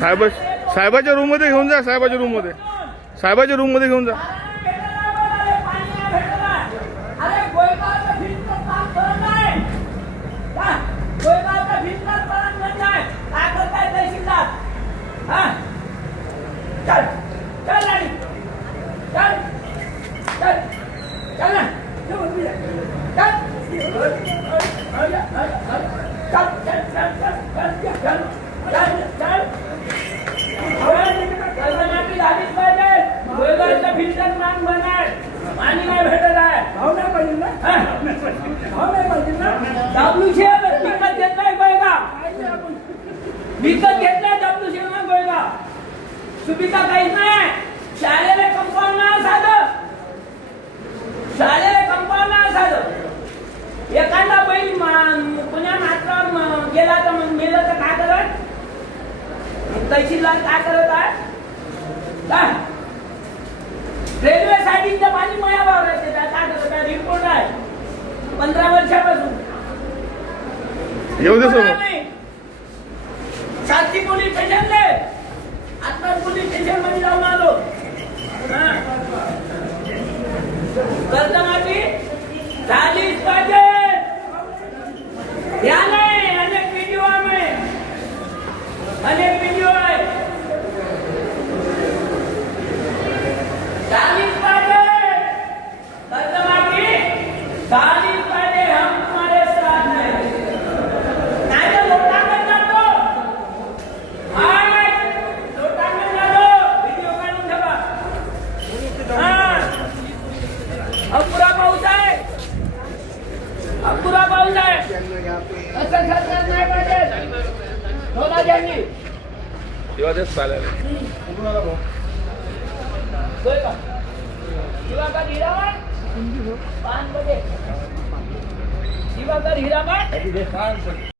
साहेब साहेबाच्या room मध्ये घेऊन जा. साहेबाच्या रूम मध्ये घेऊन जा. विकत घेतलाय दगडूशेठ गोळेगाव. सुविधा काहीच नाही. शाळेला कंपाऊंड नाही साधं. शाळेला कंपाऊंड नाही साधं. एखादा बैल पुण्या मात्रावर गेला तर मेलं तर काय करत? तहसीलदार काय करत आहे? रेल्वे साठीचं पाणी मया वावरायचे काय करत आहे? रिपोर्ट आहे 15 वर्षापासून. येऊ दे सोबत. सातवी पोलीस स्टेशनले आता पोलीस स्टेशन मध्ये जाऊन आलो. कर्जमाफी झालीच पाहिजे. या नाही अनेक व्हिडिओ आहे. झालीच पाहिजे. कर्जमाफी झालीच पाहिजे. हम तुम्हारे साथ हैं. नाही तर लोटांगण जातो. अपुरा पाऊस आहे. असं सरकार नाही पाहिजे. धोला ज्यांनी तेच चालेल. दिवाकर हिरामण.